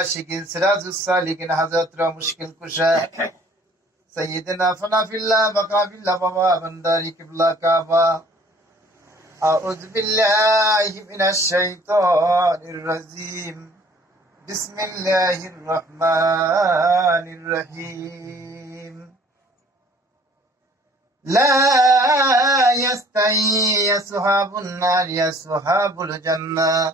আশিকিন সিরাজুস সালিকিন হযরতরা মুশকিল কুশা সাইয়্যিদিনা ফানাফিল্লাহ বাকাবিল্লাহ বাবা বান্দারি কিবলা কাবা আউযু বিল্লাহি মিনাশ শাইতানির রাজিম বিসমিল্লাহির রহমানির রহিম লা ইয়াস্তাই আসহাবুন নার আসহাবুল জান্নাহ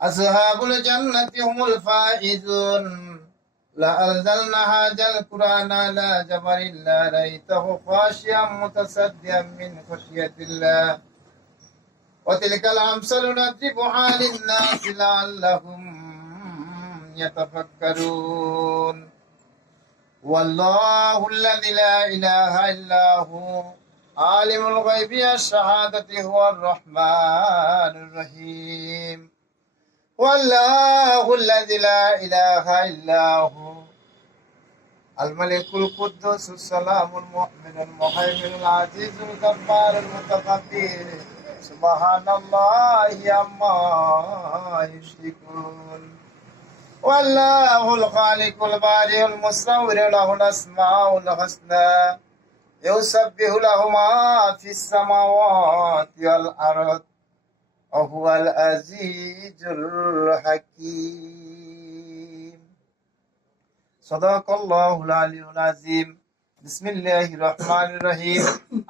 আসহাবুল জান্নাতি হুমুল ফাইজুন লা আনজালনা হাযাল কুরআনা আলা জাবালিন লা রাআইতাহু খাশিয়াম মুতাসাদ্দিয়াম মিন খাশিয়াতিল্লাহ ওয়া তিলকাল আমসালু নাদরিবুহা লিন-নাসি লাআল্লাহুম ইয়াতাফাক্কারুন ওয়াল্লাহু আল্লাযী লা ইলাহা ইল্লা হু আলিমুল গায়বি ওয়াশ-শাহাদাতি হুয়ার রাহমানুর রহিম والله الذي لا إله إلا هو الملك القدوس السلام المؤمن المهيمن العزيز الجبار المتكبر سبحان الله عما يشركون والله الخالق البارئ المصور له الأسماء الحسنى يسبح له ما في السماوات والأرض وهو العزيز الحكيم صدق الله العلي العظيم بسم الله الرحمن الرحيم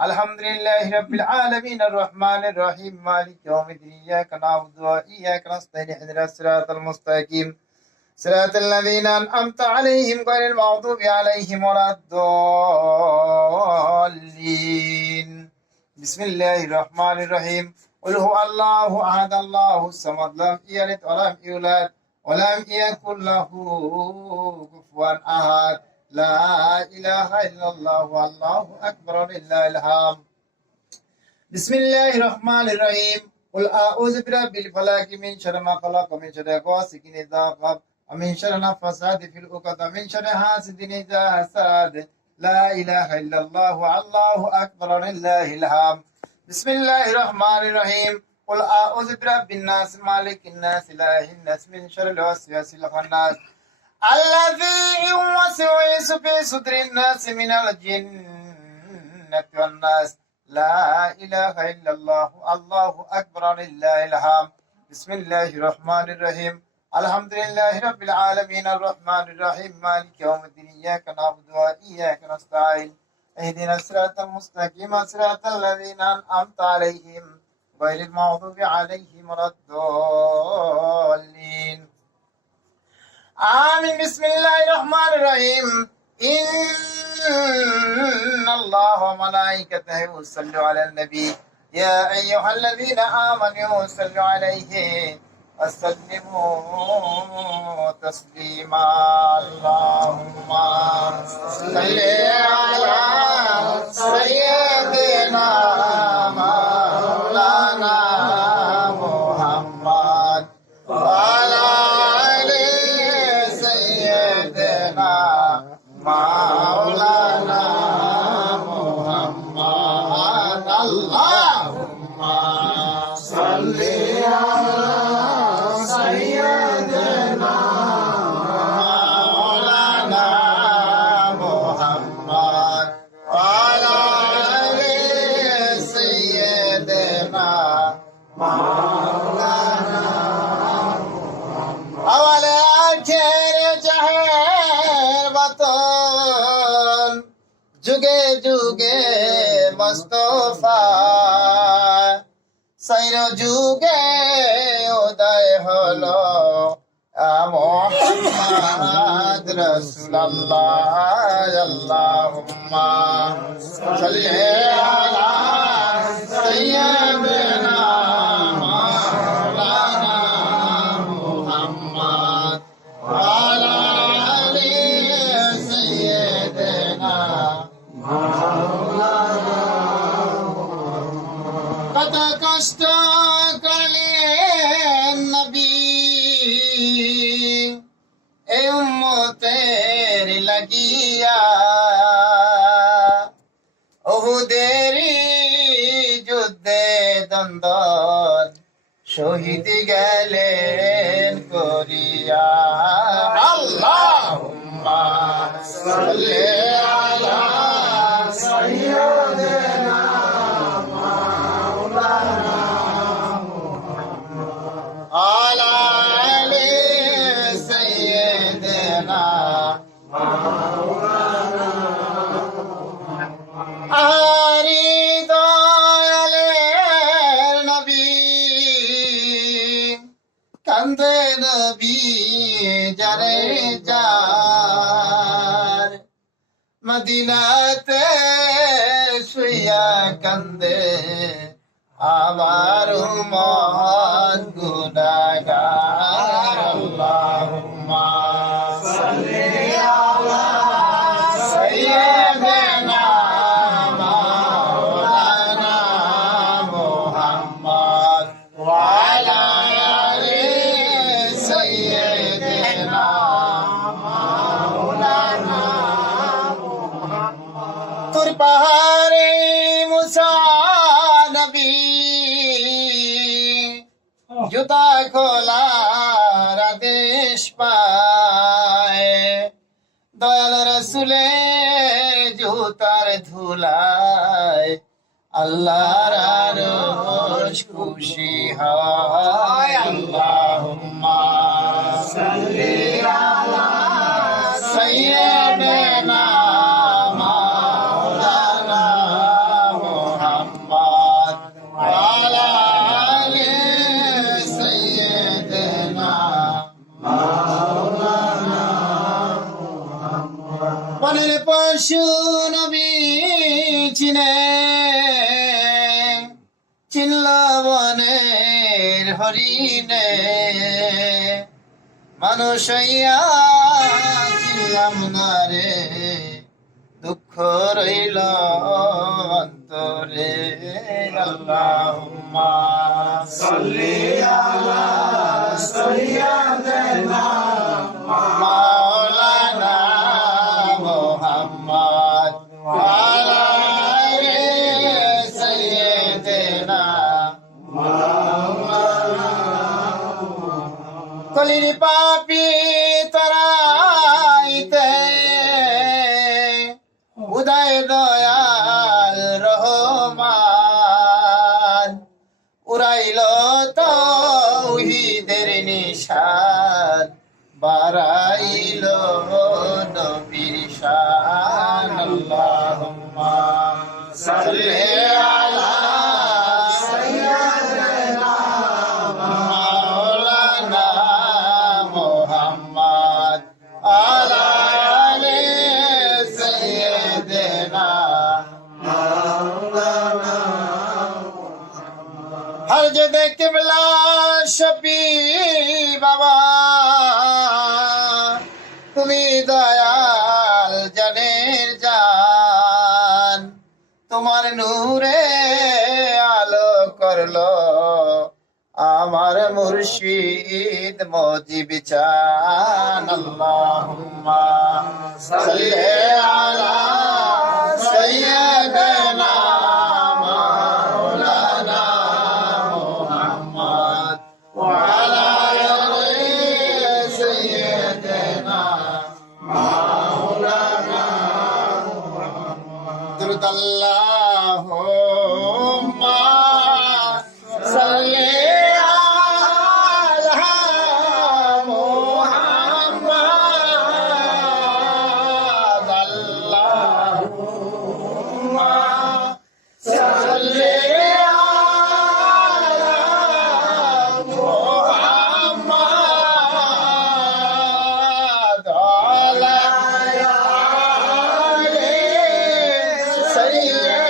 الحمد لله رب العالمين الرحمن الرحيم مالك يوم الدين إياك نعبد وإياك نستعين اهدنا الصراط المستقيم صراط الذين أنعمت عليهم غير المغضوب عليهم ولا الضالين بسم الله الرحمن الرحيم قل هو الله أحد الله الصمد لم يلد ولم يولد ولم يكن له كفوا أحد لا إله إلا الله والله أكبر لله الحمد بسم الله الرحمن الرحيم قل أعوذ برب الفلق من شر ما خلق ومن شر غاسق إذا وقب ومن شر النفاثات في العقد ومن شر حاسد إذا حسد لا إله إلا الله والله أكبر لله الحمد بسم الله الرحمن الرحيم قل أعوذ برب الناس مالك الناس إله الناس من شر الوسواس الخناس الذي يوسوس في صدر الناس من الجنة والناس لا إله إلا الله الله أكبر لله الحمد بسم الله الرحمن الرحيم الحمد لله رب العالمين الرحمن الرحيم مالك يوم الدين إياك نعبد وإياك نستعين اهدنا الصراط المستقيم صراط الذين أنعمت عليهم غير المغضوب عليهم ولا الضالين آمين بسم الله الرحمن الرحيم إن الله وملائكته يصلوا على النبي يا أيها الذين آمنوا صلوا عليه وسلموا تسليما اللهم صل على سيدنا مولانا محمد وعلى آل سيدنا مولانا محمد اللهم صل على سيدنا مولانا محمد وعلى آل سيدنا مولانا أول آخر جهر بطن যুগে যুগে মুস্তাফা সাইর যুগে উদয় হলো মুহাম্মদ রাসূলুল্লাহ আল্লাহুম্মা সাল্লি আলা সাইয়্যিদিনা মাওলানা মুহাম্মদ ওয়া আলা আলি সাইয়্যিদিনা মাওলানা কত কষ্ট করলেন নবী এই উম্মতের লাগিয়া ওহুদেরি যুদ্ধে দ্বন্দ্ব শহীদ গেলেন করিয়া যারে যার মদিনাতে শুইয়া কান্দে আমার উম্মত গুনাহগার আল্লাহুম্মা সাল্লি আলা সাইয়্যিদিনা মাওলানা মুহাম্মদ ওয়া আলা আলি সাইয়্যিদিনা মাওলানা তোর পাহাড়ে মুসা নবী জুতা খোলার আদেশ পায় দয়াল রসুলে জুতার ধুলায় আল্লাহর আরশ খুশি হয় আল্লাহুম্মা সাল্লি আলা সাইয়্যিদিনা মাওলানা মুহাম্মদ ওয়া আলা আলি সাইয়্যিদিনা মাওলানা বনের পশু নবী চিনে চিনল বনের হরিণে মানুষ হইয়া চিনলাম না রে দুঃখ রইল অন্তরে আল্লাহুম্মা সাল্লি আলা সাইয়্যিদিনা মাওলানা মুহাম্মদ ওয়া আলা আলি সাইয়্যিদিনা মাওলানা কলির পাপী তরাইতে উদয় দয়াল রহমান উড়াইল তৌহিদের নিশান বাড়াইল নবীর শান আল্লাহুম্মা সাল্লি আলা সাইয়্যিদিনা মাওলানা মুহাম্মদ আলা আলি সাইয়্যিদিনা মাওলানা হর জদে কিবলা শফি বাবা তুমি দয়াল জানের জান তোমার নূরে আলো করলো আমার মুর্শিদ মজিব চান আল্লাহুম্মা সাল্লি আলা সাইয়্যিদিনা মাওলানা মুহাম্মদ ওয়া আলা আলি সাইয়্যিদিনা মাওলানা দুরূদ আল্লাহুম্মা সাল্লি আলা মুহাম্মদ আল্লাহুম্মা সাল্লি আলা মুহাম্মদ আলা আলি সাইয়্যিদিনা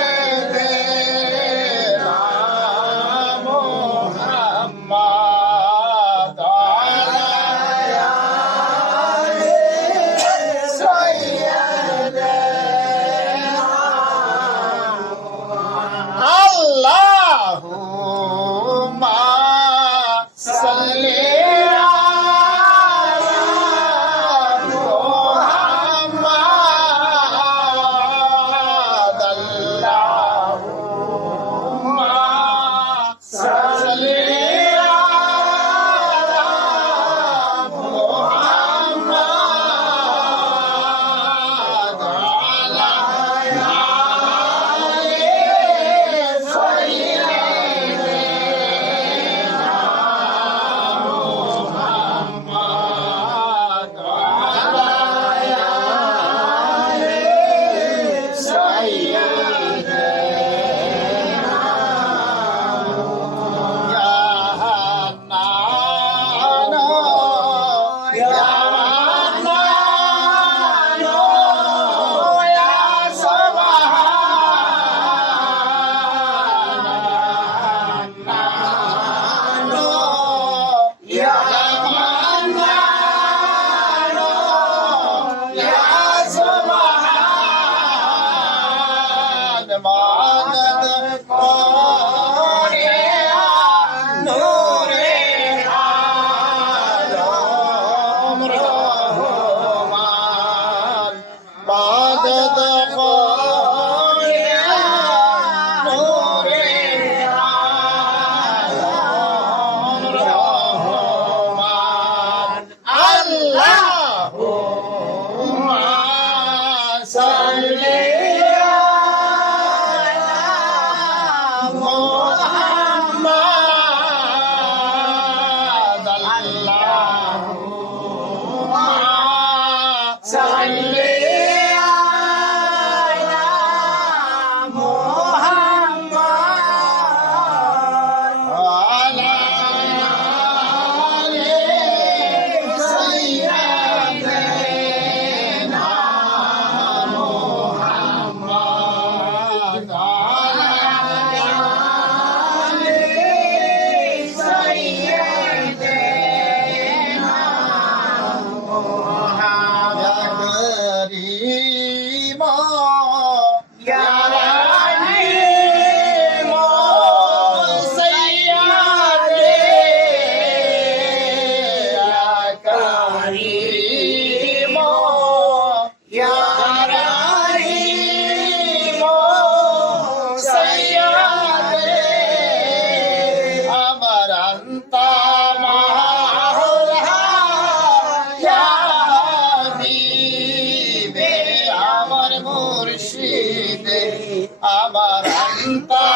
আমার আন্তা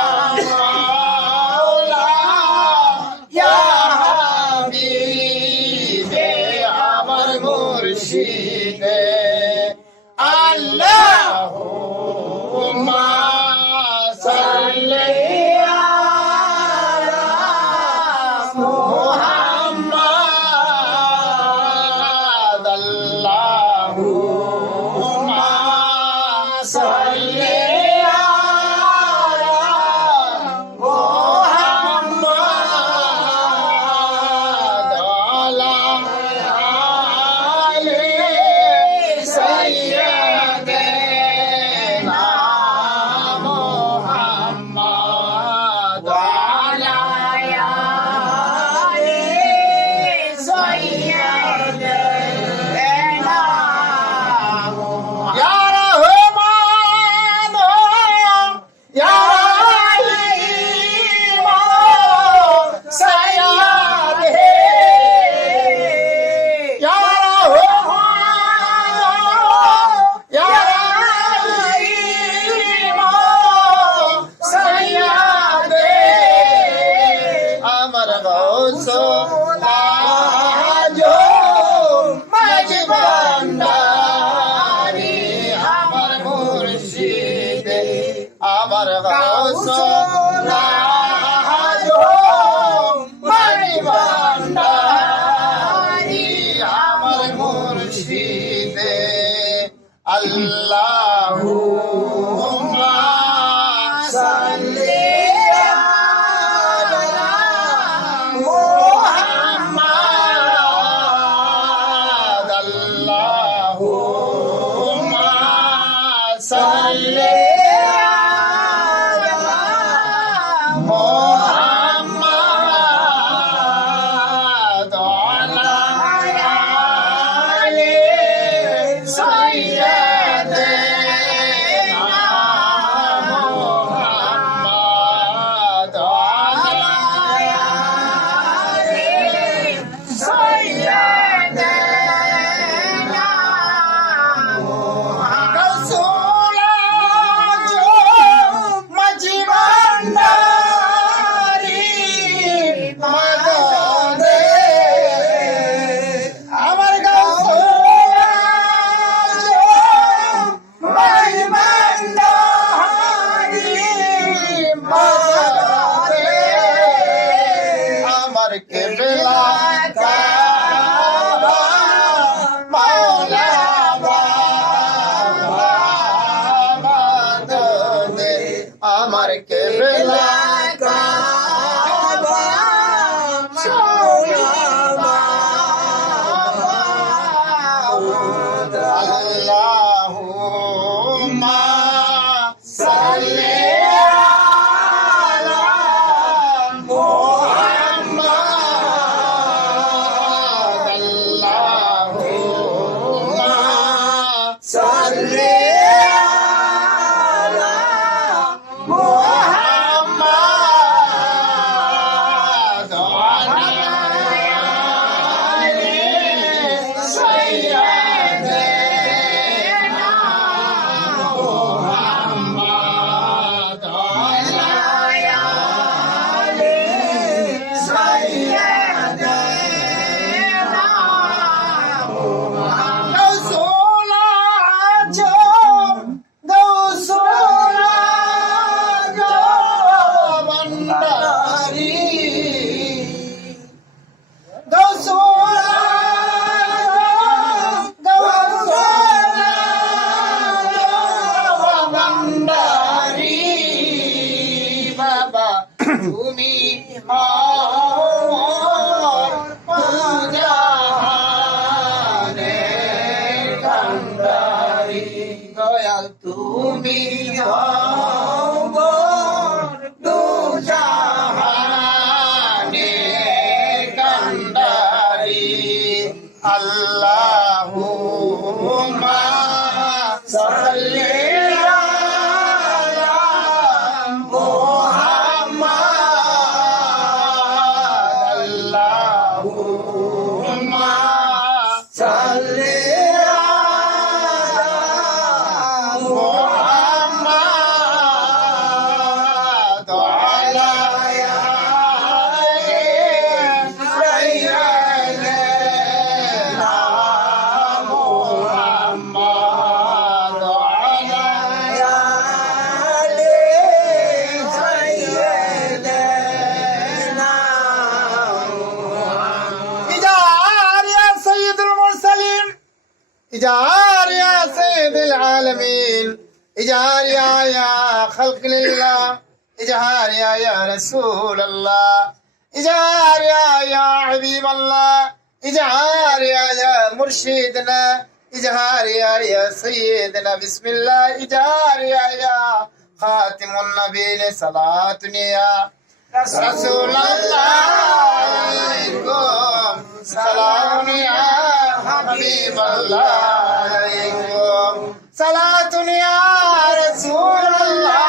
মাওলা ইয়া হাবিবে আমার মুর্শিদে আল্লাহুম্মা সাল্লি আলা মুহাম্মাদ আল্লাহুম্মা সাল্লি আমার গৌসলা মানি ভান্ডারি আমার মুর্শিদে আল্লাহুম্মা সাল্লি আলা মুহাম্মাদ আল্লাহুম্মা সাল্লি তুমি হও দু জাহানে কান্ডারি আল্লাহুম্মা সাল্লি إجار يا سيد العالمين إجار يا خلق لله إجار يا رسول الله إجار يا حبيب الله إجار يا مرشدنا إجار يا سيدنا بسم الله إجار يا خاتم النبيين صلاة يا رسول الله عليكم سلام يا حبيب الله عليكم صلاة يا رسول الله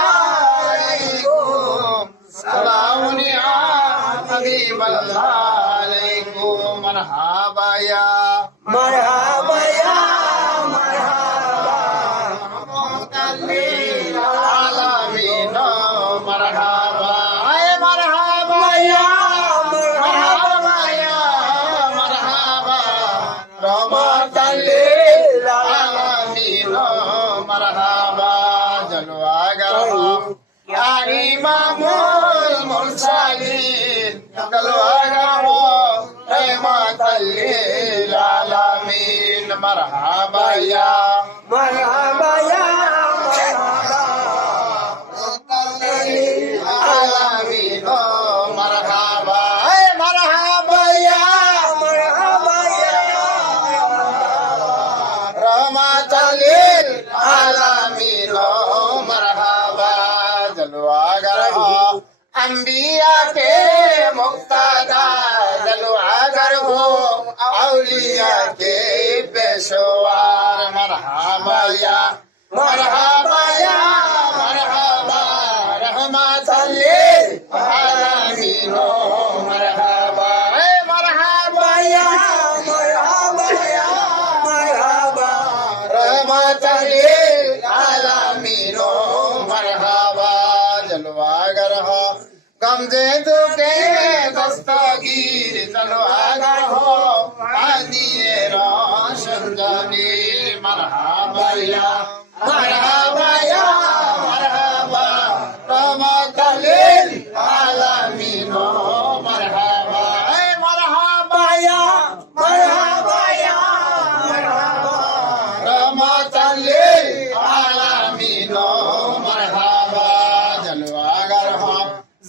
عليكم سلام يا حبيب الله عليكم مرحبا يا مرحبا يا مرحبا رحمة للعالمين مرحبا مرحبا يا مرحبا يا مرحبا رحمة للعالمين مرحبا جلوة يا إمام المرسلين جلوة رحمة للعالمين مرحبا يا مرحبا يا العالمين مرحبا مرحبا يا مرحبا يا رحمة للعالمين مرحبا جلوة أنبياء के मुक्तादा जलवा गर हो औलिया के पेशवार मरहबा या मरहबा या मरहबा रहमतल लिल आलमीन मरहबा मरहबा या मरहबा या मरहबा रहमतल लिल आलमीन मरहबा जलवा गर हो गमजे दुखे दस्तगीर जलवागर हो आदिए रोशन जमीर मरहबा या मरहबा या मरहबा रहमतल लिल आलमीन मरहबा मरहबा या मरहबा या मरहबा रहमतल लिल आलमीन मरहबा जलवागर हो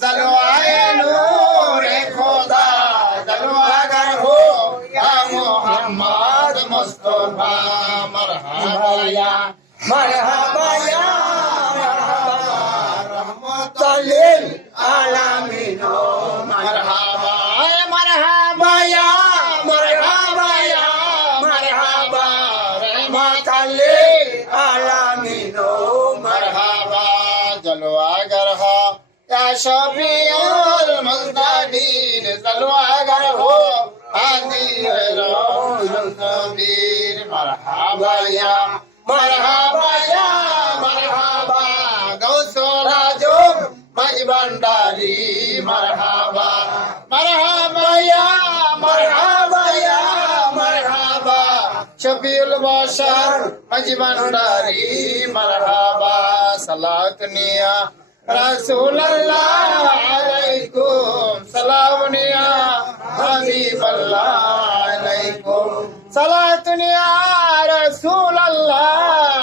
जलवाए नूरे खुदा जलवागर हो या मोहम्मद मुस्तफा मरहबा या मरहबा या मरहबा रहमतल लिल आलमीन मरहबा मरहबा या मरहबा या मरहबा रहमतल लिल आलमीन मरहबा जलवागर हो या शफीउल मुज़्तबीन जलवागर हो हादी रोशन जमीर मरहबा या मरहबा या मरहबा गौसुल आज़म मजबंडारी मरहबा मरहबा या मरहबा या मरहबा शफीउल बशर मजबंडारी मरहबा सलातनिया رسول الله عليكم سلام يا حبيب الله عليكم صلاة يا رسول الله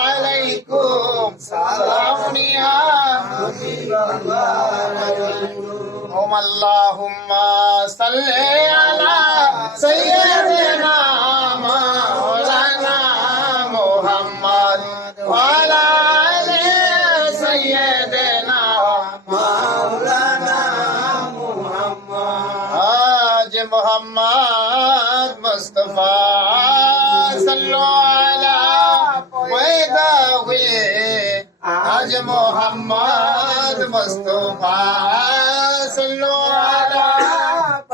عليكم سلام يا حبيب الله عليكم اللهم صل على سيدنا مولانا محمد وعلى मुस्तफा सल्लो अला पैदा हुए आज मोहम्मद मुस्तफा सल्लो अला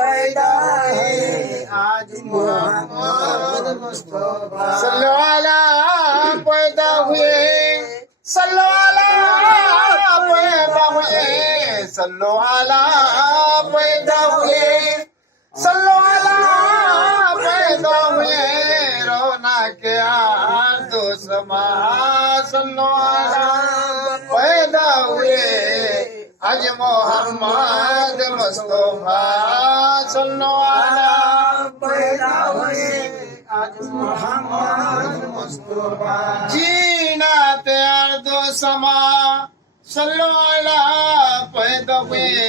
पैदा है आज मोहम्मद मुस्तफा सल्लो अला पैदा हुए सल्लो अला पैदा हुए सल्लो अला पैदा हुए सल्लो अला पैदा हुए रोना के आरज़ू समा सल्लो अला पैदा हुए आज मोहम्मद मुस्तफा सल्लो अला पैदा हुए आज मोहम्मद मुस्तफा जीना ते अर्दो समा सल्लो अला पैदा हुए